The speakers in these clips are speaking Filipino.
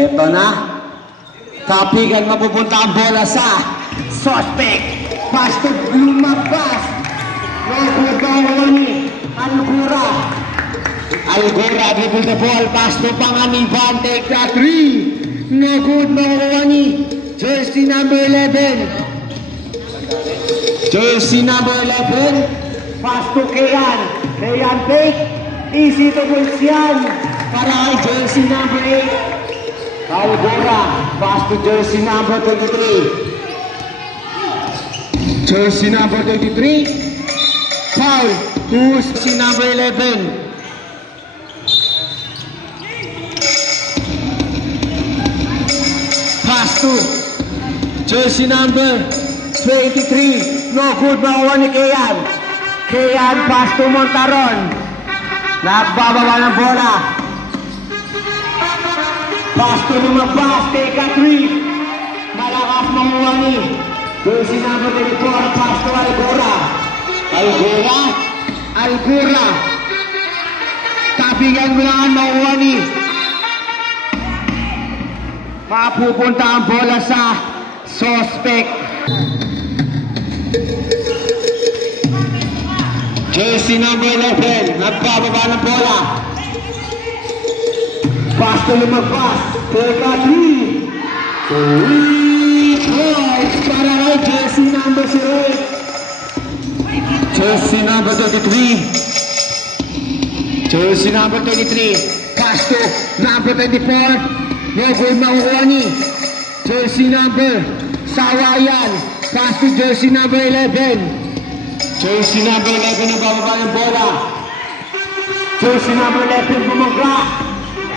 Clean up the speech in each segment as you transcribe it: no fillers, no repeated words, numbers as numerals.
Eto na. Kapigan, mapupunta ang bola sa suspect. Pass to lumabas. Algora. Algora dribble the ball. Pass to Panganiban. Take that 3. No good, Makawani. Jersey number 11. Jersey number 11. Pass to Kayan. Kayan take. Easy to Bulsian. Para kay jersey number 8. Algora. Pass to jersey number 23. Jersey number 23. Foul. To jersey number 11. Pass to jersey number 23. No good, makuha ni Kayan. Kayan, pass to Montaron. Nagbababa ng bola. Pass to lumabas. Take a 3. Malakas makuha ni jersey number 24. Pass to Algora. Algora. Algora. Tabigan mo lang makuha ni. Mapupunta ang bola sa suspect. Jersey number 11. Nagbababa ng bola. Pass to lumabas. Take a 3. 3 points para kay jersey number 0. Jersey number 33. Jersey number 23. Pass to number 24. No good, makukuha ni jersey number Sawayan. Pass to jersey number 11. Jersey number 11 ang bababa ng bola. Jersey number 11 bumagra.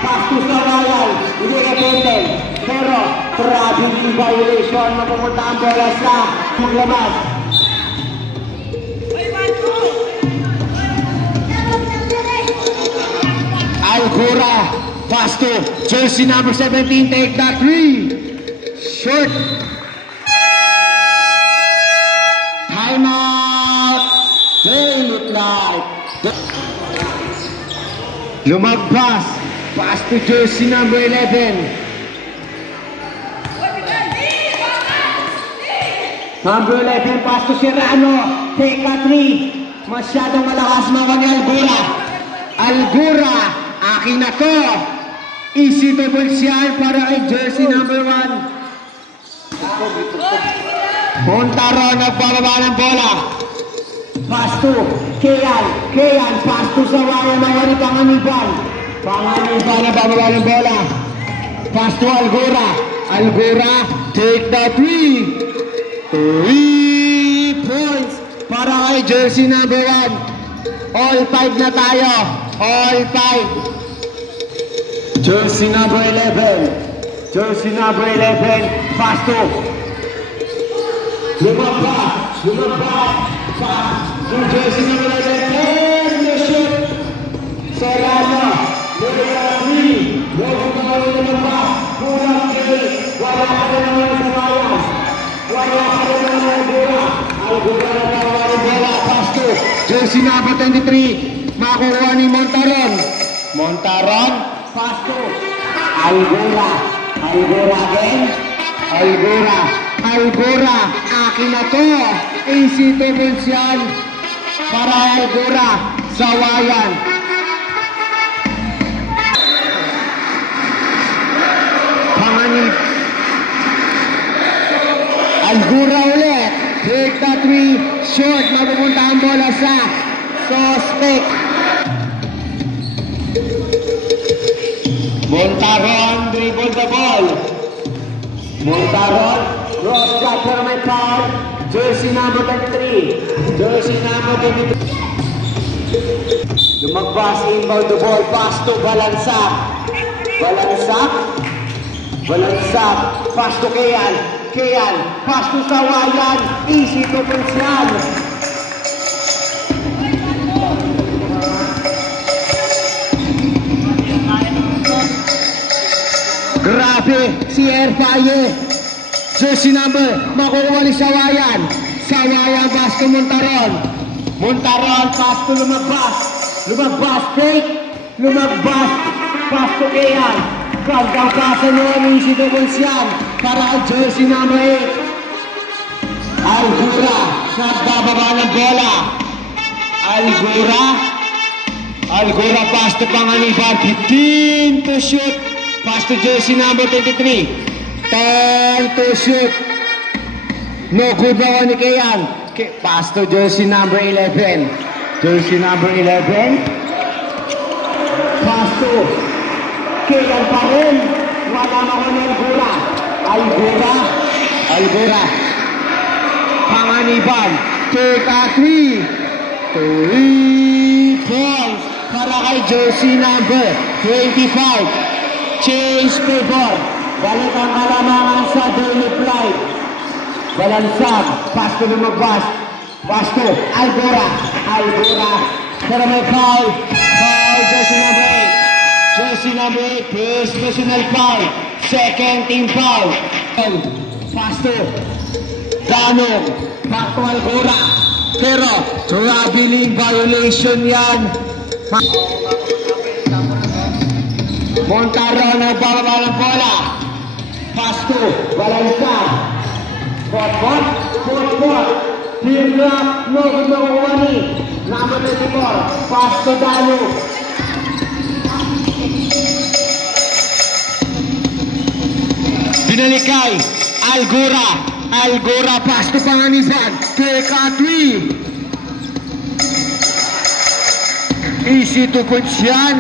Pass to Sawayan. Hindi ka pendel. Pero traveling violation. Mapupunta ang bola sa maglabas. Algora. Pass to jersey number 17. Take that 3. Short. Time out. Play it like. Lumagpas. Pass to jersey number 11. Number 11. Pass to Serrano. Take a 3. Masyadong malakas mga ni Algora. Algora. Akin na to. Easy to Bulsian para kay jersey number 1. Montaron nagbababa ng bola. Pass to Kayan. Kayan, pass to Sawayan. Mayari Panganiban. Panganiban nagbababa ng bola. Pass to Algora. Algora, take the 3. 3 points para kay jersey number 1. All 5 na tayo. All 5. Jersey number 11. Jersey number 11. Pass to lumabas. Lumabas. Pass to jersey number 11. The shoot. Serrano. Number 3. Lumabas. Kulang kill. Wala ka rin naman sa bayan. Wala ka rin naman ang bola. Algora na naman ang bola. Pass to jersey number 23. Makuha ni Montaron. Montaron. Pass to Algora. Algora again. Algora. Algora. Akin na to. Easy to Bulsian para Algora. Sawayan. Panganib. Algora ulit. Take the 3. Short. Mapupunta ang bola sa suspect. Montaron dribble the ball. Montaron cross cut pero may foul. Jersey number 23. Jersey number 23. Lumagpas, inbound the ball. Pass to Balansak. Balansak. Balansak. Pass to Kayan. Kayan. Pass to Sawayan. Easy to Bulsian. Grabe, si Erfaye. Jersey number, makukuha ni Sawayan. Sawayan, pass to Montaron. Montaron, pass to Lumagpas. Lumagpas, break. Lumagpas, pass to Kayan. Gandang pasa niya ni si Dobonsian para kay jersey number 8. Algura, nagbababa ng bola. Algura pass to Panganiban, 15 to shoot. Pass to jersey number 23. 10 to shoot. No good na ni Kayan. Pass to jersey number 11. Jersey number 11. Pass to Kayan pa rin. Wala na ko ni Algura. Panganiban. Take a 3 points para kay jersey number 25. Change favor. Balik ang kalamangan sa Daily Flight. Balansag. Pass to lumabas. Pass to Algura. Pero may foul. Jersey number 8. Jersey number 8. First personal foul. Second team foul. Pass to Danog. Back to Algura. Pero traveling violation yan. Montaron ang bababa ng bola. Pass to Balansag. Pot. Team lock. No good na Uwani. Number 24. Pass to Danog. Binalikay. Algura pass to Panganiban. Take a 3. Easy to put yan.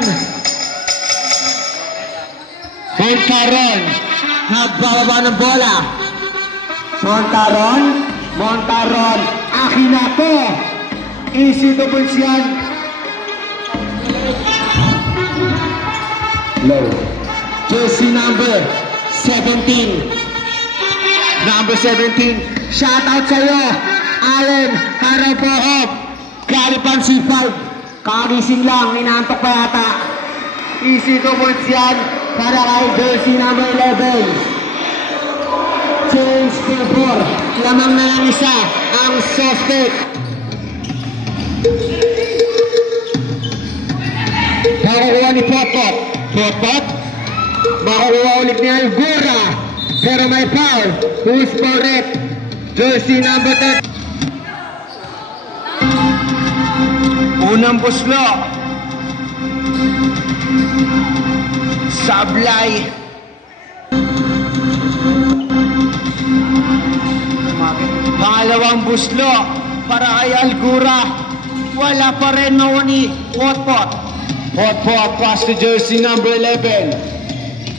Montaron. Nagbababa ng bola. Montaron. Akin na to. Easy to put yan. Low. Jersey number 17. Number 17, shout out sa'yo, Allen Harapohop, Galipan C5, kagising lang, inaantok pa yata. Easy to points yan, para kay jersey number 11. Change favor, lamang na lang isa, ang suspect. Makukuha ni Potpot, makukuha ulit ni Algura. Pero may foul. Who's for it? Jersey number 10. Unang buslo. Sablay. Pangalawang buslo para kay Algura. Wala pa rin mawani. Potpot pass to jersey number 11.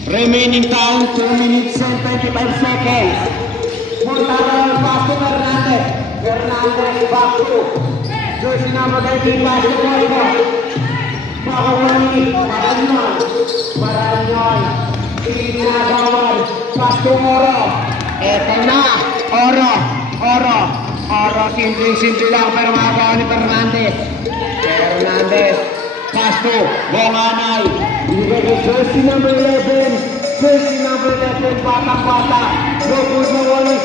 Remaining time 2 minutes and 25 seconds. Montaron pass to Fernandez back to jersey number 19 pass to Potpot. Makawani Maranyon Inagawad pass to Oro. Eto na Oro simple lang pero makakawa ni Fernandez pass to Bonganay. Jersey number 11. Bata. No good na wali.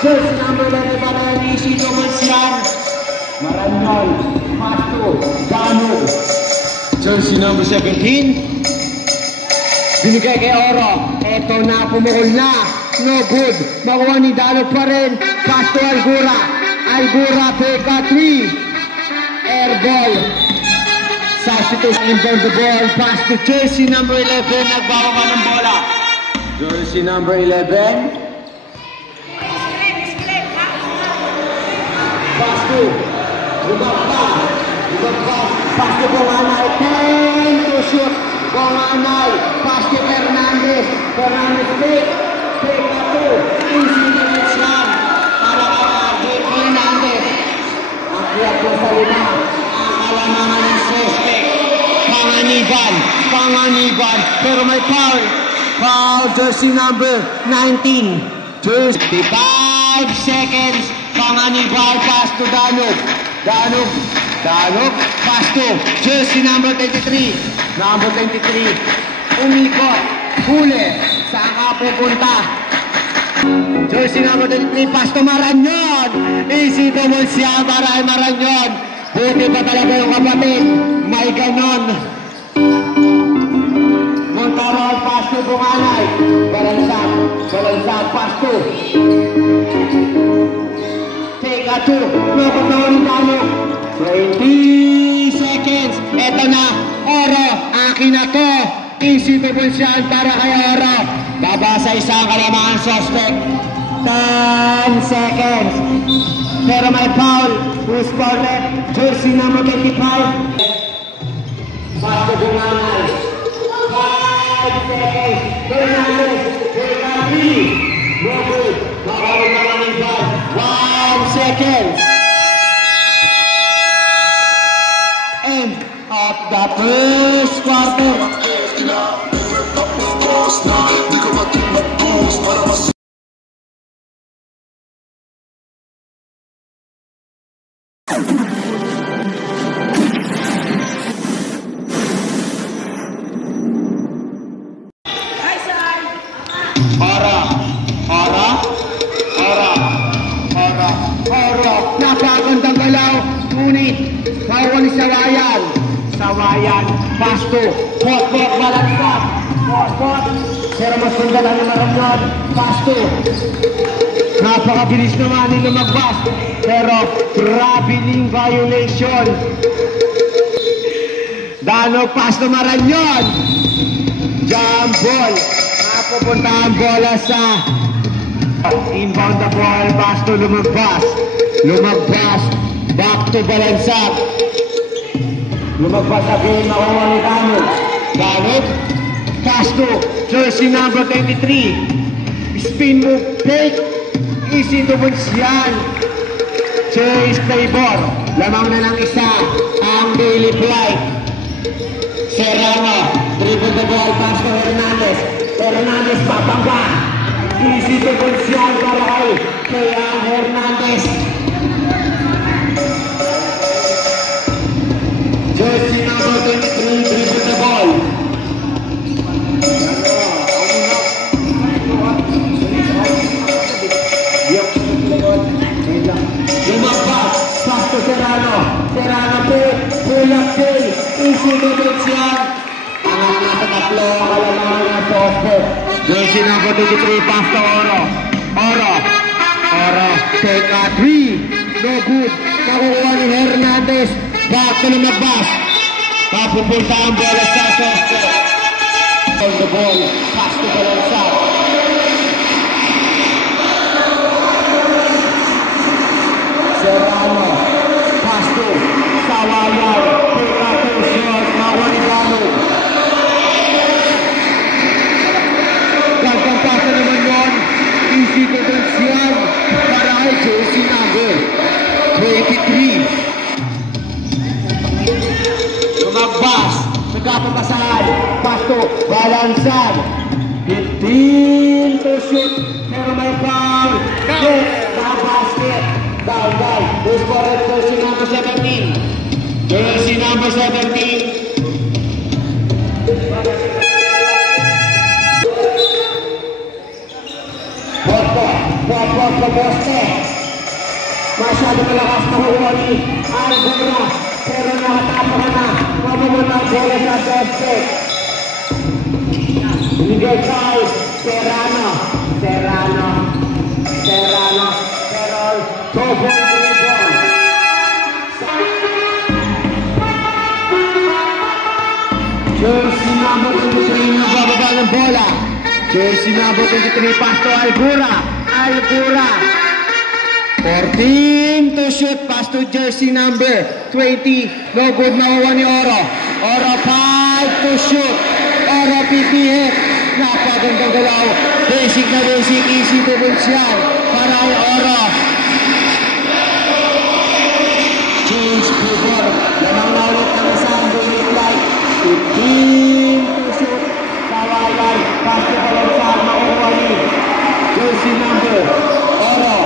Jersey number 11 para Nishi Domansian. Maranyon. Pass to Danog. Jersey number 17. Binigay kay Oro. Eto na, pumukol na. No good. Makuha ni Danog pa rin. Pass to Algura. Take a 3. Air ball. Substitution inbound the ball. Pass to jersey number 11. Nagbawa ng bola. Jersey number 11. Pass to Bugapa. Pass to Bonganay. 10 to shoot. Bonganay. Pass to Fernandez. Take a 2. Easy to Islam. Para kay Fernandez. Akyat po sa lima. Ang kalamangan ng suspect. Panganiban. Pero may foul. Jersey number 19. 5 seconds. Panganiban pass to Danog. Pass to jersey number 23. Umikot. Huli. Saan ka pupunta? Jersey number 23. Pass to Maranyon. Easy to Mulsia para ay Maranyon. Buti pa talaga yung kapatid. May ganon. Montaron pass to to. Take a 2. Loko na ulit tayo. 20 seconds. Eto na. Oro. Akin na to. Easy pipulsyan para kay Oro. Babasa isang kalamangan suspect. 10 seconds. Pero may foul. Who's corner? Jersey number 25. Basto Bunganay. 5 seconds. Fernandez. Fernandez. No good. Makawin na lang yung 1 second. End of the first quarter. Napakagandang galaw, ngunit kawan ni Sawayan. Sawayan, Basto, hot, balansak, hot, pero mas sundalan na maramyon, Basto. Napakabilis naman nila magbas, pero traveling violation. Danog pass na Maranyon. Jump ball, napupunta ang bola sa inbound the ball, Basto lumagpas. Lumagpas, back to balansak. Lumagpas again, makuha ni Danog. Danog, Basto, jersey number 23. Spin move, take, easy to punch yan. Chase Tabor, lamang na ng isa, ang Daily Flight. Serrano, dribble the ball, Basto Hernandez. Hernandez, papangga. Easy to punch yan para kay Hernandez. Jersey number 23, dribble the ball. Lumabas, Basto Serrano. Serrano pull up day. Easy to punch yan. Ang nasa tatlo, kalamangan ng poste. Jersey number 23, Basto Oro. Oro, take a 3. No good. Nakukuha ni Hernandez. Back to lumabas. Papupunta ang bola sa softball. On the ball. Pass to balansak. Serrano. Pass to Sawayan. Take a 2 shot. Nakuha ni Danog. Gantang pasa naman yun. Easy to dance yan. Para kay jersey number 23. Lumagbas, nagkapapasahan, Basto, balansan, 15 to shoot, pero may foul, hit, basket, down, who's correct, jersey number 17, jersey number 17, Poste, masyado malakas na huwa ni Algura, pero nakatapakan na, mamumunta ang bola sa softball. Legal foul, Serrano, pero softball dribble. Jersey number 23, nagbababa ng bola. Jersey number 23, Basto Algura. 14 to shoot, pass to jersey number 20. No good, nakuha ni Oro. Oro 5 to shoot. Oro PPF. Napagandang galaw. Basic, easy to punch yan. Para kay Oro. Change Tabor. Lamang na ulit ng isang Daily Flight. 15 to shoot. Sawayan. Pass to balansak. Nakuha ni jersey number Oro.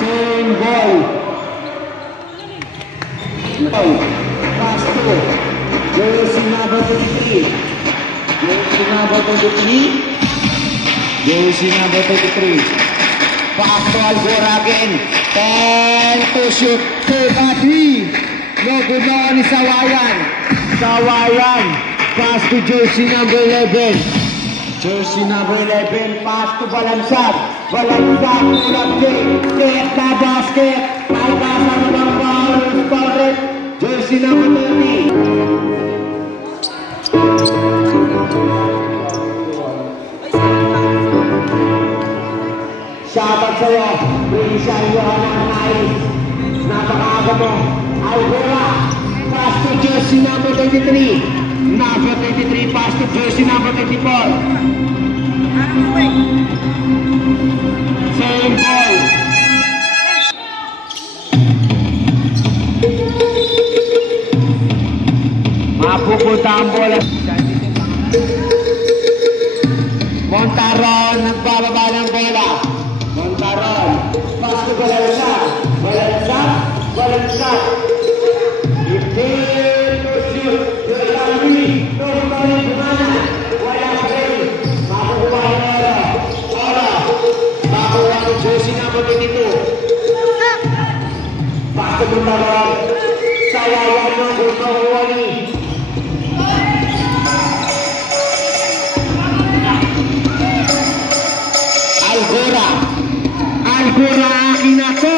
Same ball. Basto. Jersey number 23. Jersey number 23. Basto Algura again. 10 to shoot. Take a 3. No good na ni Sawayan. Pass to jersey number 11. Jersey number 11, pass to Balansag. Balansag, pull-up kick. Get the basket. Ay kasama ng foul. Scored. Jersey number 30. Shoutout sa'yo. Prinsan Yohanan Nais. Napakaaga mo. Algora. Pass to Jersey number 23. Number 23, pass to jersey number 24. Same ball. Mapupunta ang bola. Montaron, nagbababa ng bola. Montaron, pass to Balansag. Balansag, Balansag. Jersey number 22. Pasto Montaron. Sayawan ng Bukawani. Algora. Algora, akin ako.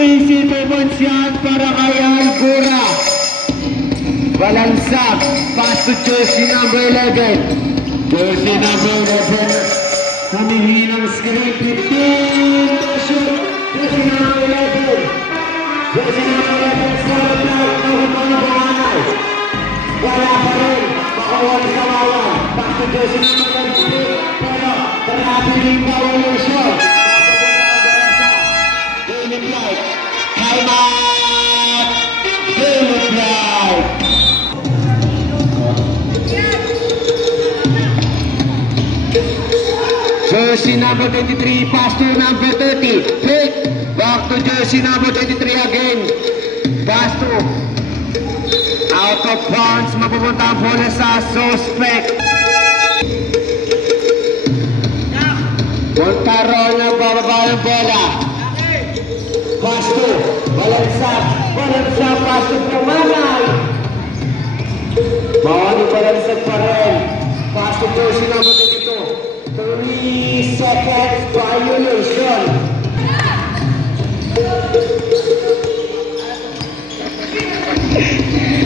Easy points yan para kay Algora. Balansag. Pasto jersey number 11. Jersey number 11. Humihingi ng screen, 15 to shoot, Jersey number 11. Jersey number 11, score na, mga buhanay. Wala pa rin, makawali sa wawan. Back to jersey number 11, pero panapiling bawal yung shot. Game it like, time out, game it like. Jersey number 23, pass to number 30. Pick. Back to jersey number 23 again. Pass to. Out of bounds. Mapupunta ang bola sa suspect. Montaron na bababa ng bola. Pass to. Balansag. Balansag. Pass to Pumanay. Mawani Balansag pa rin. Pass to jersey number 22. 3 seconds violation.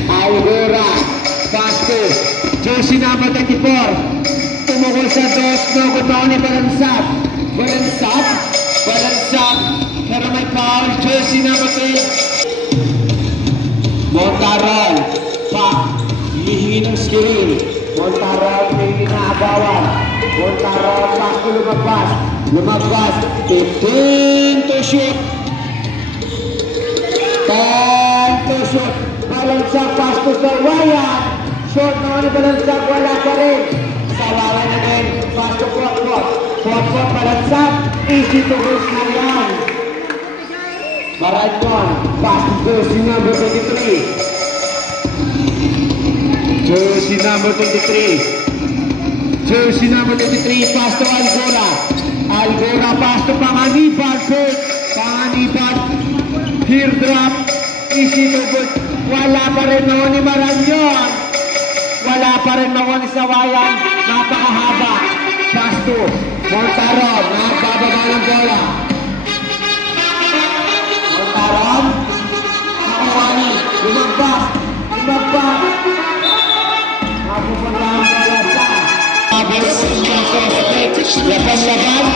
Algora, pass to jersey number 24. Tumukol sa dos, no ni Balansag. Balansag, Balansag, pero may foul, jersey number 10. Montaron, hihingi ng screen. Montaron, may inaabawan. Montaron, pass to lumabas. Lumabas, 15 to shoot. 10 to shoot. Balansag, pass to Sawayan. Short na ni Balansag, wala pa rin. Sawayan again, pass to Potpot. Potpot, Balansag, easy to goals na yan. Barayon, pass to jersey number 23. Jersey number 23. Jersey number 23, pass to Algora. Algora, pass to Panganiban. Panganiban, here drop, easy to good. Wala pa rin noon ni Maranyon. Wala pa rin noon ni Sawayan. Napakahaba. Pass to Montaron. Nakababa ng bola. Montaron. Nakawani. Lumagpas. Lumagpas. Napupunta ang bola sa laban-laban.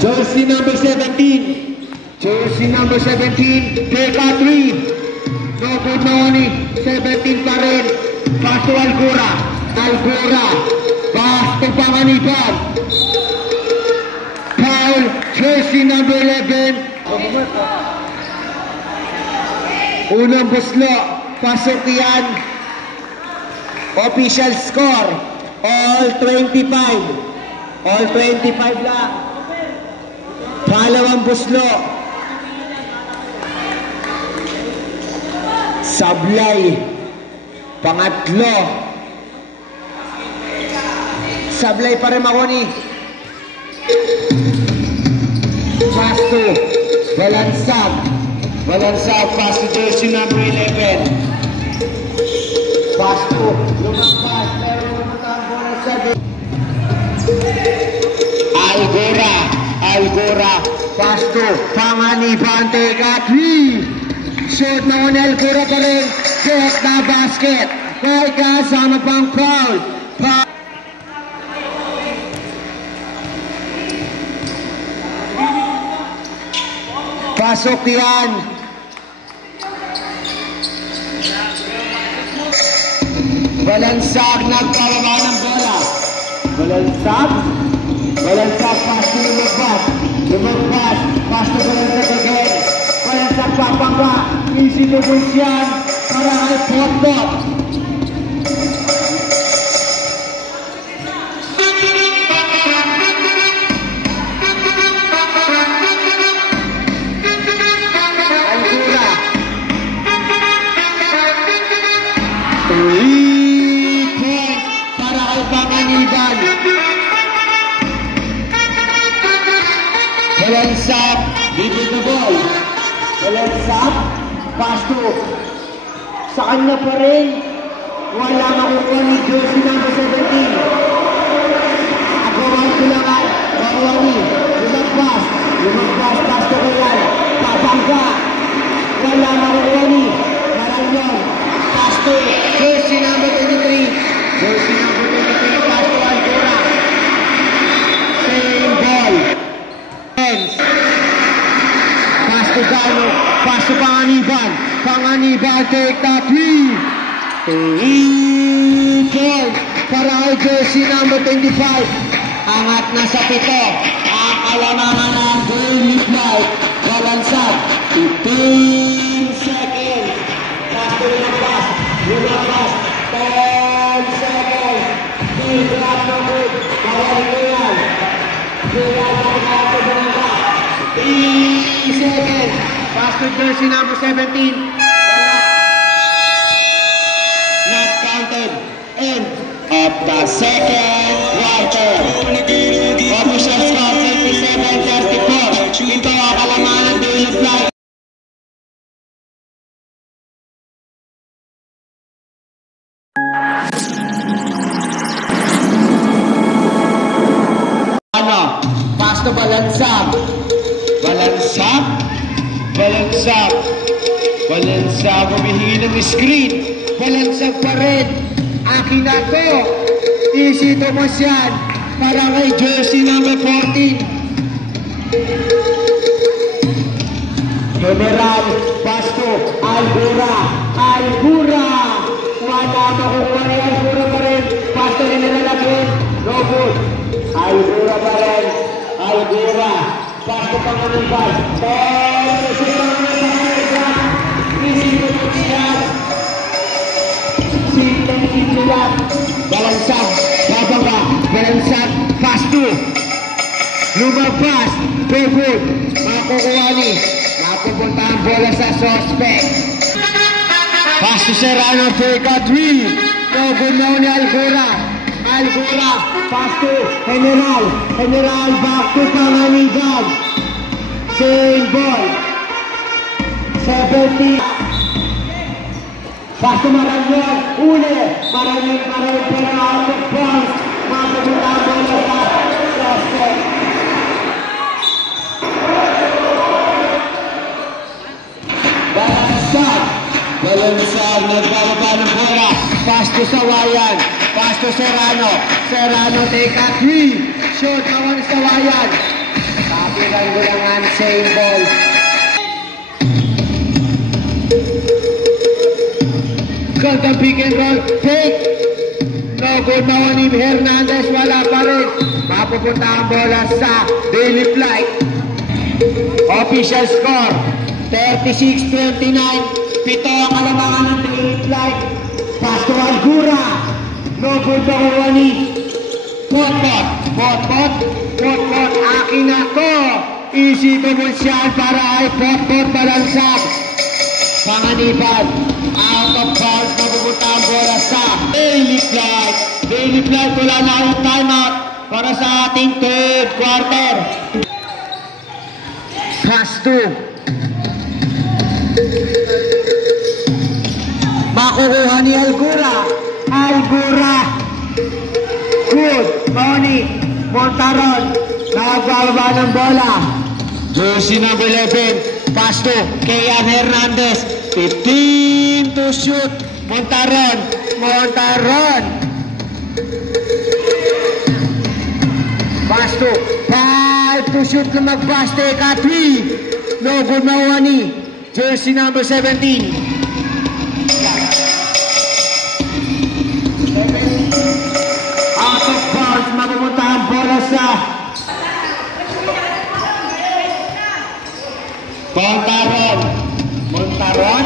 Jersey number 17. Jersey number 17. Take a 3. No good na ni 17 pa rin. Pass to Algora. Algora. Pass to Panganiban. Foul. Jersey number 11. Unang buslo. Pasok yan. Official score. All 25. All 25 lang. Pangalawang buslo. Sablay. Pangatlo. Sablay pa rin ako ni pass to Balansag. Balansag, pass to jersey number 11. Pass to, lumampas, pero lumutang bola sa Algora, pass to, Panganiban, take a 3. Shoot naman Algora pa rin, check na basket. Kahit kasama pang foul. Pasok yan. Balansag, nagpababa ng bola. Balansag, pass to lumagpas, pass to Balansag again. Balansag papangga, easy to push yan, para kay Potbot. Balansag, bibig na ball. Balansag, pass to. Sa kanya pa rin. Wala makukuha ni jersey number 17. Agawan tulangan. Bawani. Lumagpas, pass to kayan. Papangga. Wala makukuha ni Maranyon. Pass to jersey number 23. Jersey number 23, pass to Algora. Same ball. Pass to Gano, pass to Panganiban, take that 3 point para kay jersey number 25. Angat na sa 7. Ang kalamangan ng Daily Flight. Balansag, 15 seconds. Pass to lumabas, 10 seconds. Drop na good, kawali ko yan. Seconds. Pass to jersey number 17. Not counted. End of the second quarter. Official score 27-34. Ito ang kalamangan ng Daily Flight. Pass to Balansag. Balansag, humihingi ng screen. Balansag pa rin. Akin na to. Easy to mas yan. Para kay jersey number 14. General, pass to Algora. Wala makukuha ni Algora pa rin. Pass to General again. No good. Algora pa rin. Pass to Panganiban. Balansag, pass to lumabas, good. Makukuha ni, mapupunta ang bola sa suspect. Pass to Serrano, take a 3. No good na ni Algora, pass to General, back to Panganiban. Same ball, 70. Pass to Maranyon, Maranyon pero out of bounds. Mapupunta ang bola sa suspect. Balansag, nagbababa ng bola. Pass to Sawayan, pass to Serrano, take a 3. Shoot naman Sawayan. Kapilang-gulangan, same ball. Ganda pick and roll, take. No good naman ni Hernandez, wala pa rin. Mapupunta ang bola sa Daily Flight. Official score, 36-29. 7 ang kalamangan ng Daily Flight. Pass to Algora. No good nakuha ni Potbot. Akin na to. Easy to Monsian para ay Potbot. Balansag. Panganiban. Out of bounds. Mapupunta ang bola sa Daily Flight. Wala na ang timeout para sa ating third quarter. Pass to Makukuha ni Algura. Algura. Good. Tony Montaron. Nagbababa ng bola. Jersey number 11. Pass to Kian Hernandez. 15 to shoot. Montaron. Montaron. Pass to 5 to shoot. Lumagpas. Teka 3. No good Mawani. Jersey number 17. Out of bounds. Mapupunta ang bola sa Montaron. Montaron.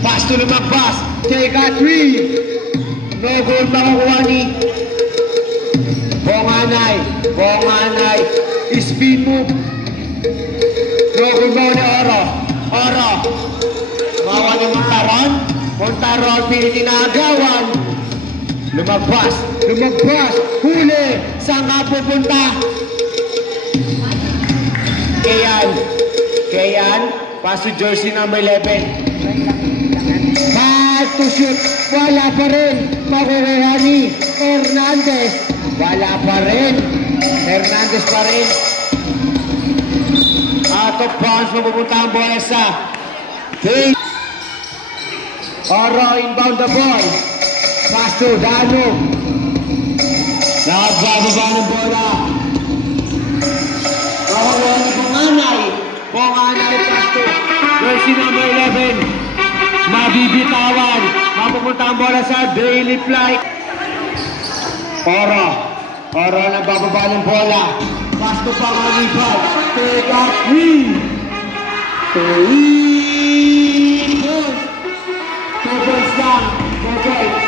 Pass to lumagpas. Teka 3. No good makakuha ni Bonganay. Bonganay. Spin move. No good mo ni Oro. Oro. Mawa ni Montaron. Montaron pinitinagawan. Lumagpas. Lumagpas. Huli. Saan ka pupunta? Kian. Kian. Pass to jersey number 11. 5 to shoot. Wala pa rin. Makukuha ni Hernandez. Wala pa rin. Hernandez pa rin. Out of bounds. Mapupunta ang bola sa King. Oro inbound the ball. Pass to Dano. Nagbababa ng bola. Makukuha ni Bonganay. Bonganay pass to jersey number 11. Mabibitawan. Mapupunta ang bola sa Daily Flight. Oro. Oro nagbababa ng bola. Pass to Panganiban. Teka 3. 3. Good. 2 points lang. 2 points.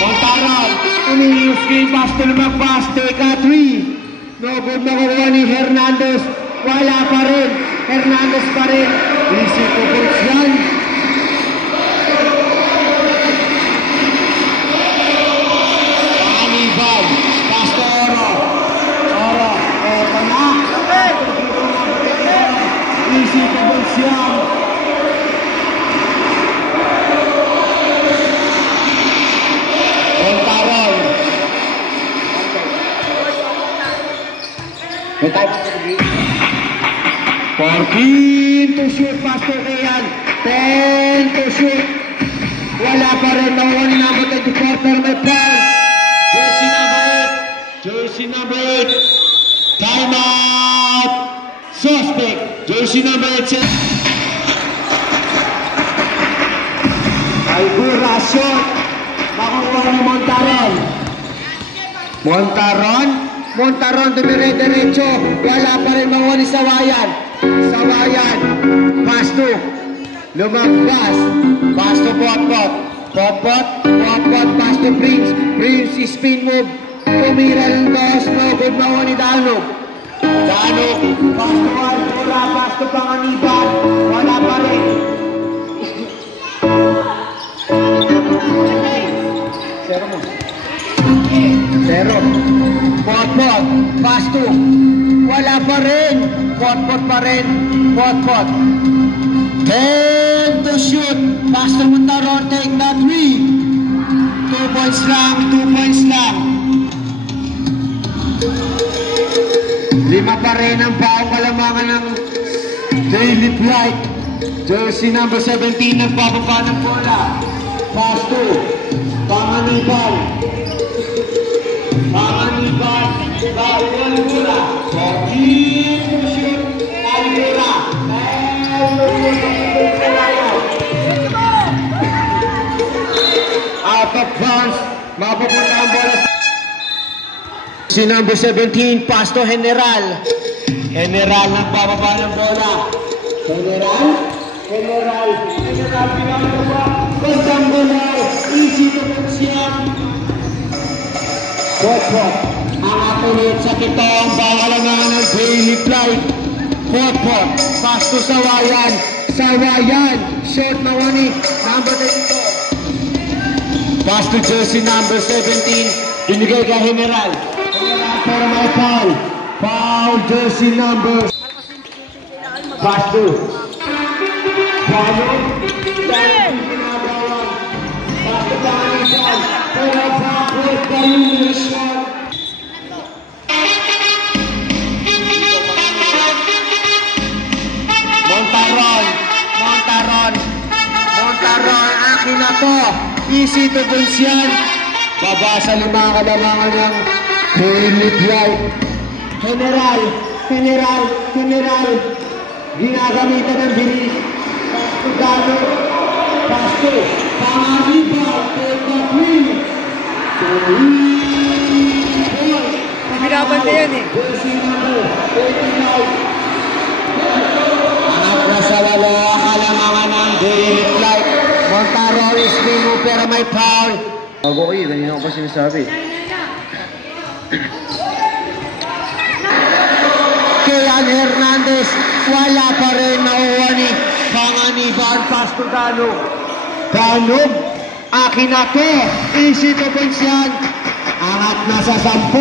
Montaron. Umiling screen pass to lumagpas. Teka 3. No good makukuha ni Hernandez. Wala pa rin. Hernandez pa rin. Easy to points yan. Panganiban. Pass to Oro. Oro. Oro na. Easy to points yan. Montaron. May type of 14 to shoot, Pastor Kian. 10 to shoot. Wala pa rin. Nawawani number 24. May foul. Jersey number 8. Jersey number 8. Time out. Suspect. Jersey number 8. Algura shot. Makukuha ni Montaron. Montaron. Montaron dumire-diretso. Wala pa rin mawani sa Sawayan. Sawayan. Pass to lumagpas. Pass to Potpot. Potpot. Potpot. Pass to Prince. Prince spin move. Tumira ng dos. No good mawani Danog. Danog. Pass to Algura. Pass to Panganiban. Wala pa rin. Zero mo. Zero. Potpot. Pass to. Wala pa rin. Potpot pa rin. Potpot. 10 to shoot. Pass to Montaron. Take that 3. 2 points lang. 2 points lang. 5 pa rin ang baong kalamangan ng Daily Flight. Jersey number 17. Nagbababa ng bola. Pass to Panganiban. Panganiban. Algura. 14 to shoot. Algura. Out of bounds. Mapupunta ang bola sa si number 17. Pass to General. General nagbababa ng bola. General. General. General pinababa. Gandang bola. Easy to put siya. Potpot. Ang apunit sa kitong pangalangan ng Daily Flight. Potpot. Pass to Sawayan. Sawayan. Short mawani. Number 32. Pass to jersey number 17. Binigay ka General. General para may foul. Foul jersey number Pasto. Paano? Dahil ginagawa. Pasto tayo dyan. Pero bakit kayo nilisyan? Montaron, akin na to. Easy to bulls yan. Babasa lima kalamangan ng Daily Light. General. Ginagamitan ng bilis. Pasto gano. Pasto. Pangaliba. Teka queen. Pinabante yan eh. Anak na sa wala kalamangan ng Daily Light. Montaron is mimo pero may foul. Bago kayo, ganyan ako pa sinasabi. Kian Hernandez, wala pa rin nauwa ni Panganiban. Pasto Danog. Danog, akin na to. Easy to points yan. Angat na sa 10.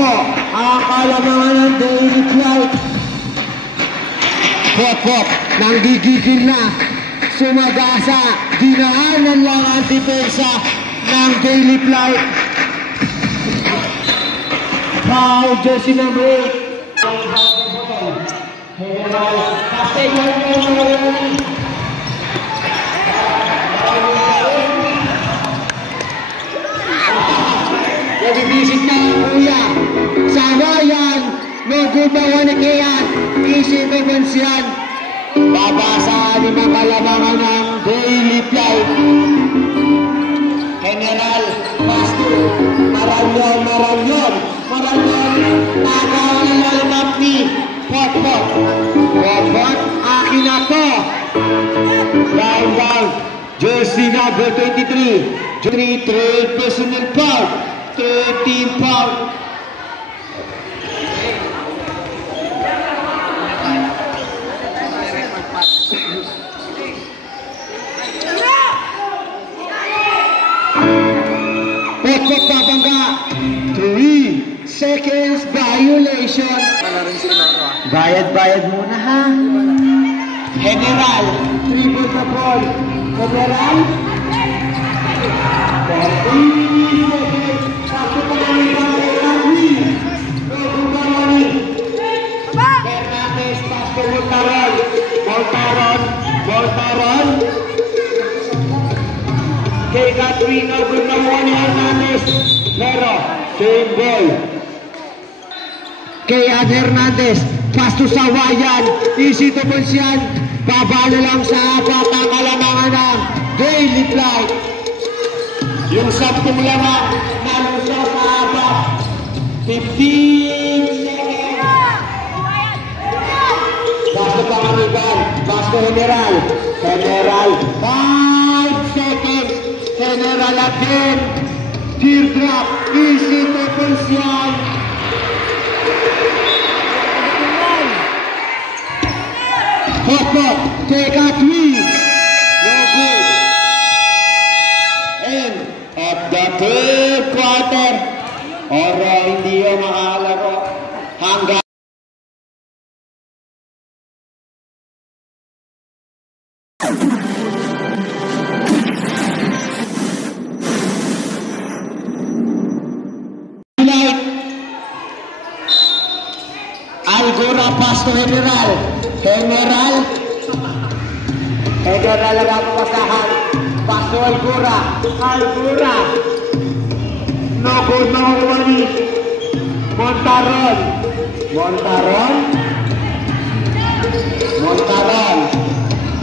Ang kalamangan ng Daily Light. Pop, nanggigigil na. Sumagasa, dinaanan lang ang depensa ng Daily Light. Foul, jersey number 8. Nag-visit na ang kuya. Sabayan, no good na wani kayan. Easy to wins yan. Babasa ni mga kalamangan ng Daily Light. General Pasto, Maralyon. Tagaw nila limap ni Pot, akin na to. Down, jersey number 23. 3 personal foul, 13 foul. Pot babangga. 3 seconds violation. Bayad muna ha. General, triple the ball. General. Hernandez, Pasto, Montaron. Kay Catherine, good na ni Hernandez. Pero, same ball. Kay Hernandez, Pasto Sawayan, easy to points yan. Babalo lang sa apat ang kalamangan ng Daily Light. Yung 10 lamang nalusaw sa apat. 15 seconds. Pasto Panganiban, Pasto General. 5 seconds. General again. Teardrop, easy to points yan. Hot, take out 3. No good. End of the third quarter. Oro, hindi yung makalaro. Hanggang Algora, Pasto, General lang ang pasahan. Pasto, Algora. No good, no money. Montaron.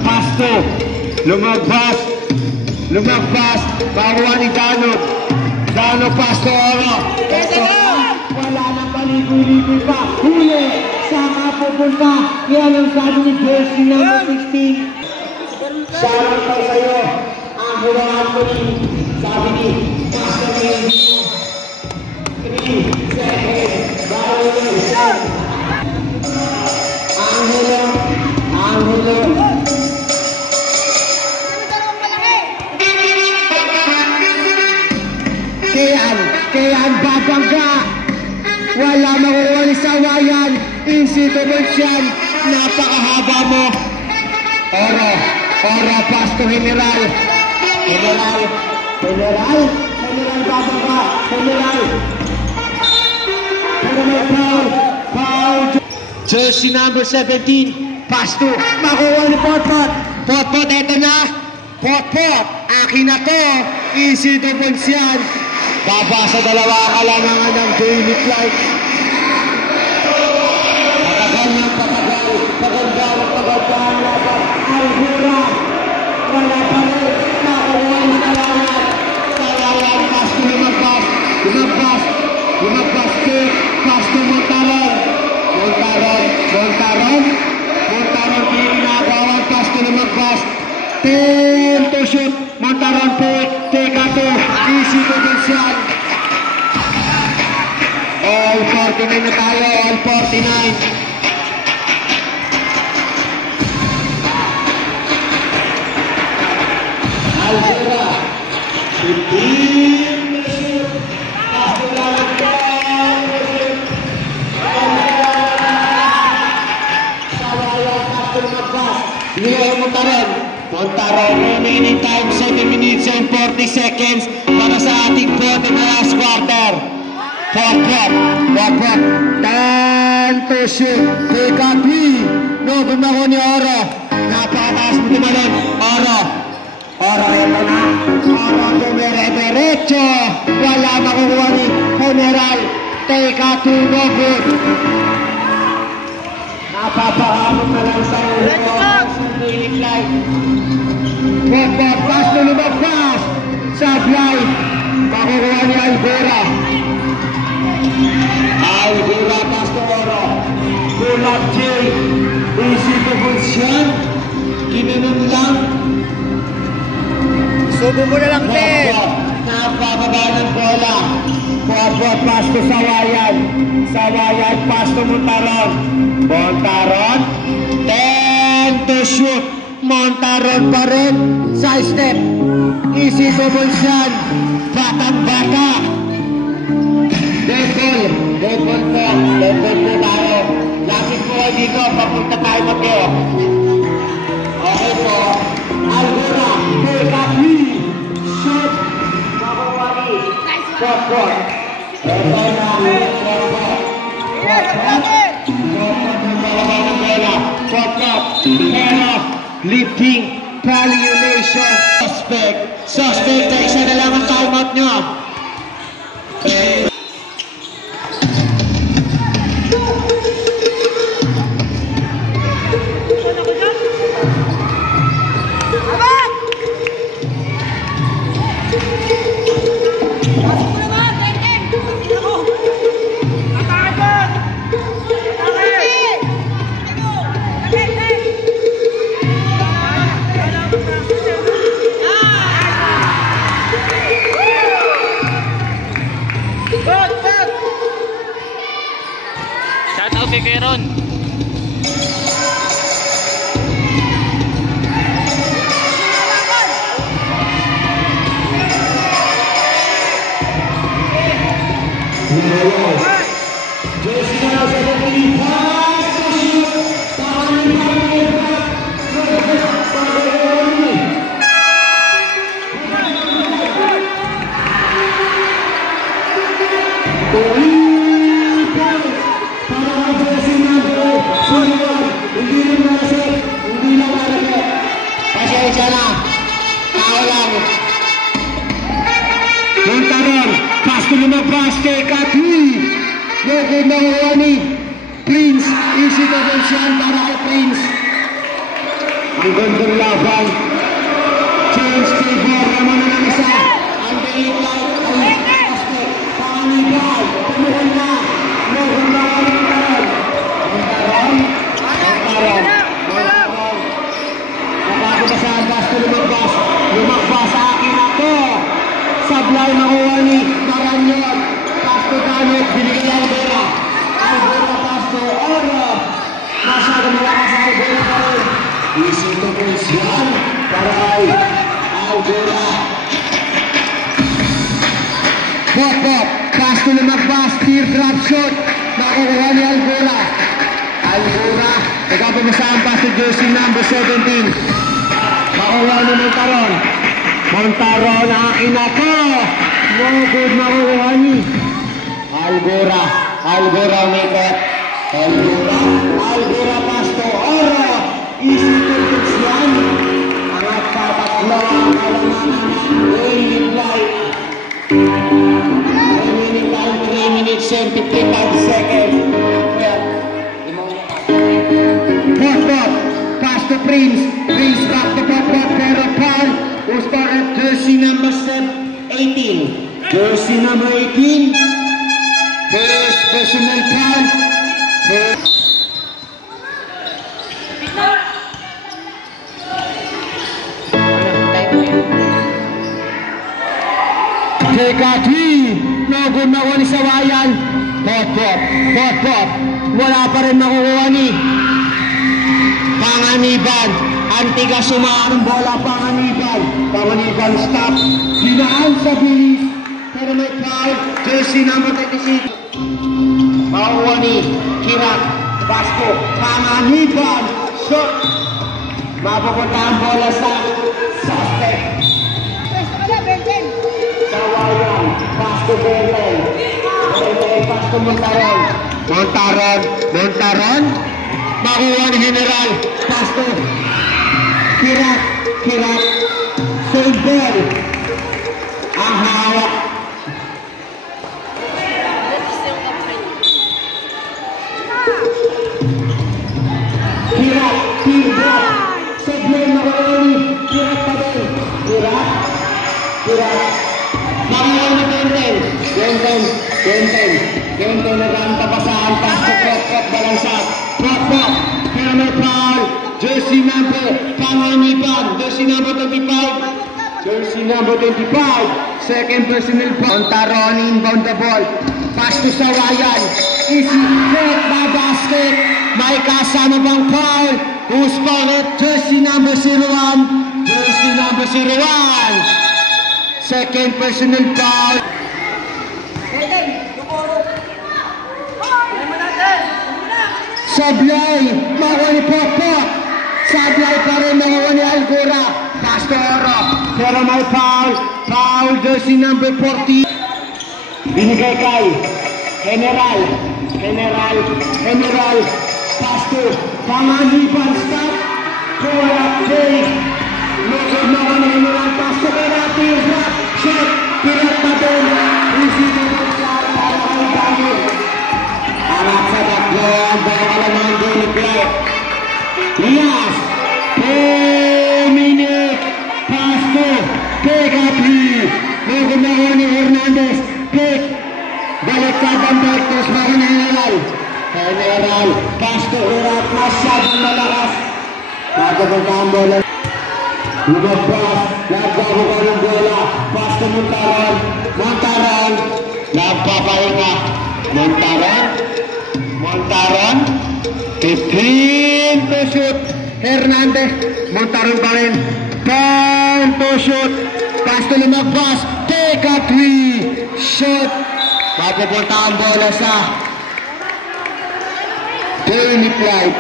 Pasto. Lumagpas. Bawa ni Danog, Pasto, wala nang paligoy-ligoy pa. Huli. Saan ka pupunta? Yan ang sabi ni jersey number 16. Shoutout pa sa'yo. Ang hulaan mo ni sabi ni Pasto Medino. 3 seconds. Violation. Angelo. Kayan babangga. Wala makukuha ni Sawayan. Easy to match yan. Napakahaba mo. Oro, pass to General. General bababa. General foul. Jersey number 17, pass to, makuha ni Potpot. Potpot, eto na. Potpot, akin na to. Easy to points yan. Baba sa dalawa, kalangan ng David Light. Patagal ang laban. Algura, wala pa rin. Makuha ni Kalangan. Kalangan, pass to lumagpas. Pass to Montaron. Montaron, pinagawan, pass to lumagpas. 10 to shoot. Montaron po, take out to. Easy to Vincian. All 49 na tayo, all 49. Algera, 15 na shoot. Pass to Lawan. Sawayan, pass to lumagpas. Bigyan mo Montaron, remaining time 7 minutes and 40 seconds para sa ating quarter na last quarter. Potpot, 10 to shoot. Take out 3. No, gumako ni Oro. Napakataas mo tumalon. Oro, ito na. Oro, dumire-diretso. Wala makukuha ni General. Take out 2, no good. Napapahamon na lang sa Daily Flight. Potpot, pass to lumagpas. Sablay. Makukuha ni Algora. Pass to Oro. Kulap J. Easy to Vincian. Ginanon lang. Subo mo na lang, Ted. Napababa ng bola. Potpot, pass to Sawayan. Pass to Montaron. 10 to shoot. Montaron pa rin. Side step. Easy to Vincian. Batang-bata. Dead ball po tayo. Lapit po kayo dito. Papunta tayo mag-go. Okay po. Algora. Take up 3. Shoot. Makuwari. Potpot. Ito na. Potpot. Lifting. Palliation. Suspect. Na isa na lang ang timeout nyo. Shoutout kay Keron. Montaron, pass to lumabas kay Katwi. Lagi nakuha ni Prince. Easy to Vincian para kay Prince. Ang gandang laban. Chance kay Bar naman ang isa. Ang dalitan ay basket. Panganibal. Tumuhan na. Meron na ang Montaron. Nakakita sa pass to lumabas. Lumabas sa akin ako. Sablay makuha ni Maranyon. Pass to Tanok. Binigyan Algora. Algora pass to Oro. Masyado malakas sa Algora pa rin. Easy to Vincian. Paray. Algora. Potpot. Pass to lumagpas. Teardrop shot. Makukuha ni Algora. Albura. Nagkapamasaan pa si jersey number 17. Makuha ni Montaron. Montaron ang inako. No good makuha ni Albura. Albura umikot. Albura Pasto. Oro. Easy to fix yan. Ang nagpatatlo ang kalamanan ng daily flight. Remaining time 3 minutes and 55 seconds. Pot, pass to Prince. Prince back to Pot, pero foul. Who's got at jersey number 18? Jersey number 18. First personal foul. Tekatwi, nagod na ni Sawayan. Pot. Wala pa rin nakukuha ni Panganiban. Antiga sumaan bola Panganiban stop. Dinaan sa bilis. Pero may foul. Jersey number 26. Makuha ni Kirak. Pasko. Panganiban. Shot. Mapupunta ang bola sa suspect. Sawayan. Pasko Benten. Pasko Montaron. Montaron. Makuha ni General. Pasto. Kirak. Save ball. Ang hawak. Kirak. Save ball. Makuha ni Kirak pa din. Kirak. Makuha ni Benten. Naganta pa sa antas. Pot balansat. Pot. Pero may foul. Jersey number Panganiban. Jersey number 25. Second personal foul. Montaron inbound the ball. Pass to Sawayan. Easy shot by basket. May kasama bang foul? Who's called? Jersey number 01. Second personal foul. Sablay, makuha ni Pot. Sablay pa rin makuha ni Algura. Pastoro, pero may foul. Jersey number 40. Binigay kay General. Pasto, Panganiban stop. Kuya Jay. Lugod na ni General Pasto. Penalty drop. Shot. Pirat pa din. Easy na po sa para kay Daniel. Harap sa tatlo ang bawala ng daily flight. Lias. 4 minutes. Pasto. Tekatwi. Lugod na ni Hernandez. Pick. Baliktad ang Bertos. Makin General. Pasto. Hirap masyadong malakas. Nagkapunta ang bola. Lumabas. Nagbabuka ng bola. Pasto Montaron. Nagpapahinga. Montaron. 15 to shoot. Hernandez. Montaron pa rin. 10 to shoot. Pasto lumabas. Tekatwi. Shot. Mapupunta ang bola sa daily flight.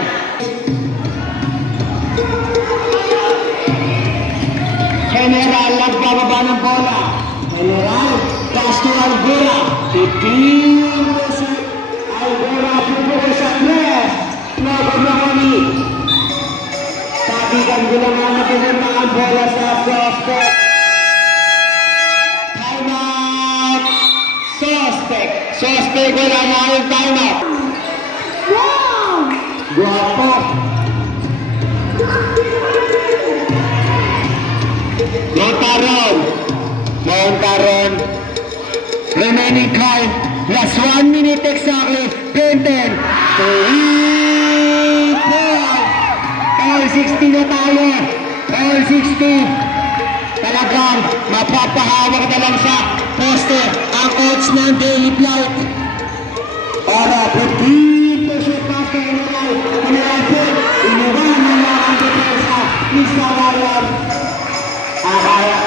General nagbababa ng bola. General. Pasto Albura. 15. Albura pupuko sa press. Logod na kami. Tagigan bilangan na pinunta ang bola sa suspect. Time out. Suspect wala na yung time out. Guwapo. Montaron. Remaining time. Last 1 minute exactly. Benten. All 60 na tayo. All 60. Talagang mapapahawak na lang sa poste ang odds ng daily flight. Para 15 to shoot pass to General. General Foot. Inuwan na lang ang depensa. Isawayan. Akaya.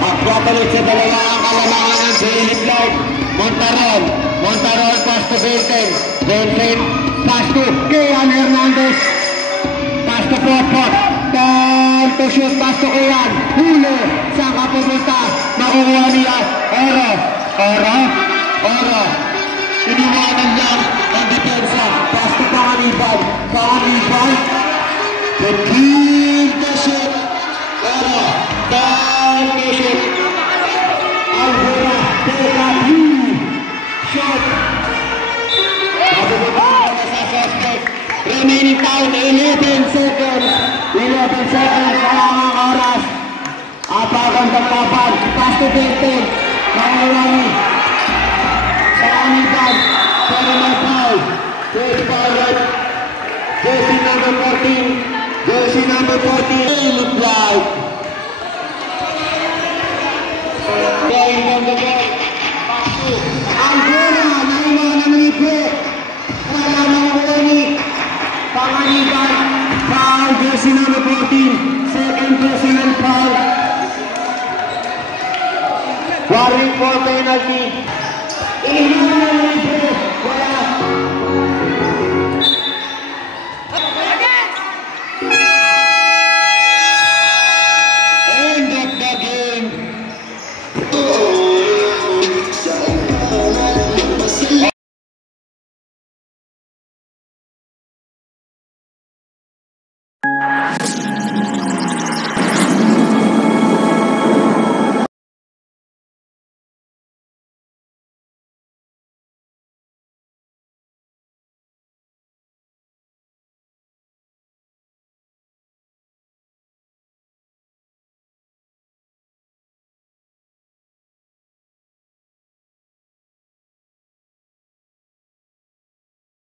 Pagpapalik sa dalawa ang kalamangan ng daily flight. Montaron. Montarol pass to Vincent. Vincent pass to Kian Hernandez. Pass to Potpot. Turn to shoot. Pass to Kian. Huli. Saan ka pumunta? Nakukuha niya. Oro. Iniwanan lang ang depensa. Pass to Pangaliban. The kill the shot. Oro. Turn to shoot. Alvera. Take a shot. Remaining time 11 seconds. 11 seconds lang ang oras. Apagandang laban. Pass to Vincent. Nakukulani. Pangaliban. Pero may foul. Chase forward. Jersey number 14. Look like. Going from the ball. Pass to Alvera. Naiwanan ng libre. Wala Makulani. Pangaliban. Foul. Jersey number 14. Second personal foul. Warning for penalty.